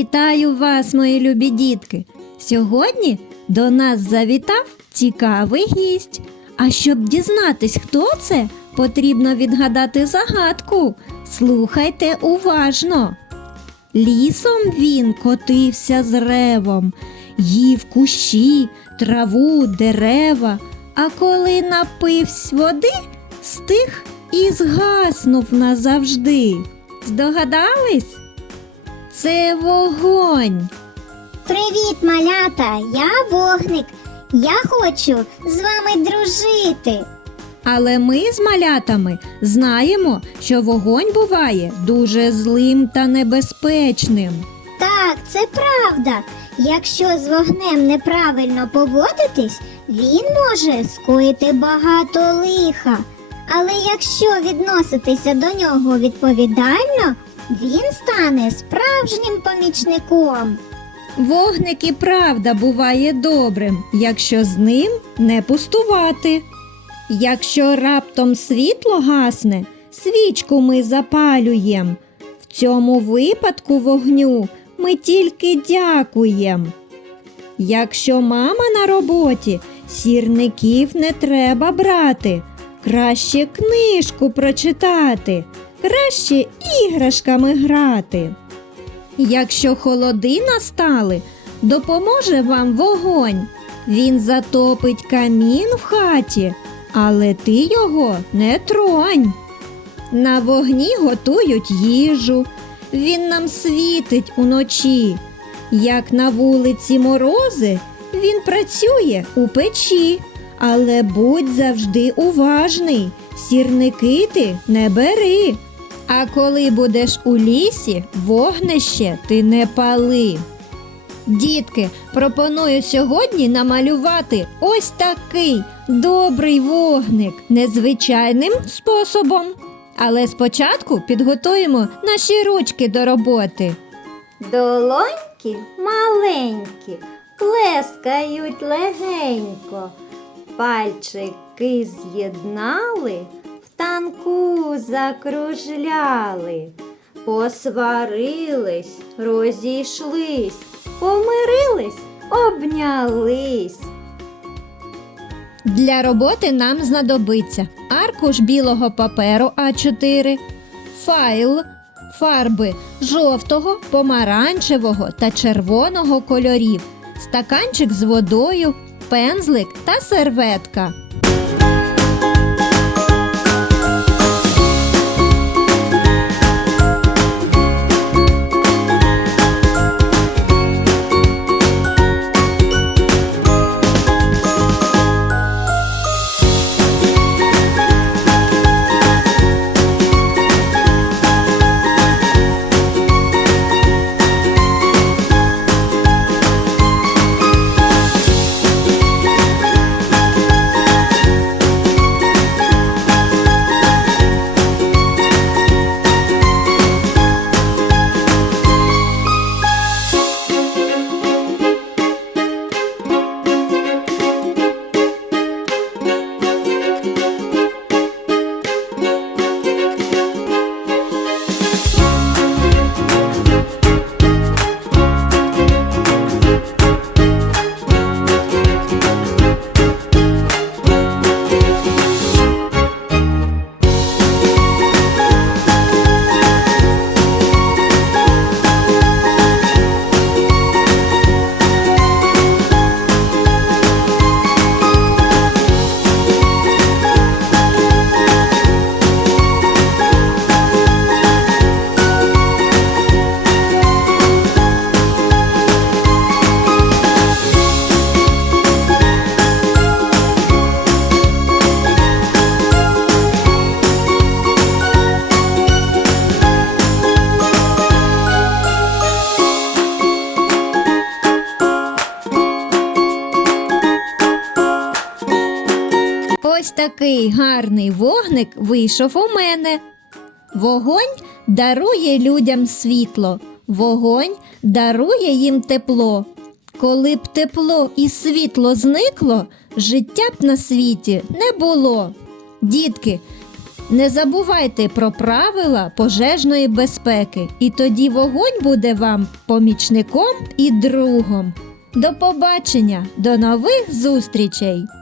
Вітаю вас, мої любі дітки! Сьогодні до нас завітав цікавий гість. А щоб дізнатись, хто це, потрібно відгадати загадку. Слухайте уважно. Лісом він котився з ревом, їв кущі, траву, дерева, а коли напивсь води, стих і згаснув назавжди. Здогадались? Це вогонь. Привіт, малята! Я вогник. Я хочу з вами дружити. Але ми з малятами знаємо, що вогонь буває дуже злим та небезпечним. Так, це правда. Якщо з вогнем неправильно поводитись, він може скоїти багато лиха. Але якщо відноситися до нього відповідально, він стане справжнім помічником. Вогник і правда буває добрим, якщо з ним не пустувати. Якщо раптом світло гасне, свічку ми запалюєм. В цьому випадку вогню ми тільки дякуєм. Якщо мама на роботі, сірників не треба брати, краще книжку прочитати, краще іграшками грати. Якщо холоди настали, допоможе вам вогонь. Він затопить камін в хаті, але ти його не тронь. На вогні готують їжу, він нам світить уночі. Як на вулиці морози, він працює у печі. Але будь завжди уважний, сірники ти не бери. А коли будеш у лісі, вогнище ти не пали. Дітки, пропоную сьогодні намалювати ось такий добрий вогник незвичайним способом. Але спочатку підготуємо наші ручки до роботи. Долоньки маленькі, плескають легенько, пальчики з'єднали, в танку закружляли, посварились, розійшлись, помирились, обнялись. Для роботи нам знадобиться аркуш білого паперу А4, файл, фарби жовтого, помаранчевого та червоного кольорів, стаканчик з водою, пензлик та серветка. Такий гарний вогник вийшов у мене. Вогонь дарує людям світло, вогонь дарує їм тепло. Коли б тепло і світло зникло, життя б на світі не було. Дітки, Не забувайте про правила пожежної безпеки, і тоді вогонь буде вам помічником і другом. До побачення, до нових зустрічей!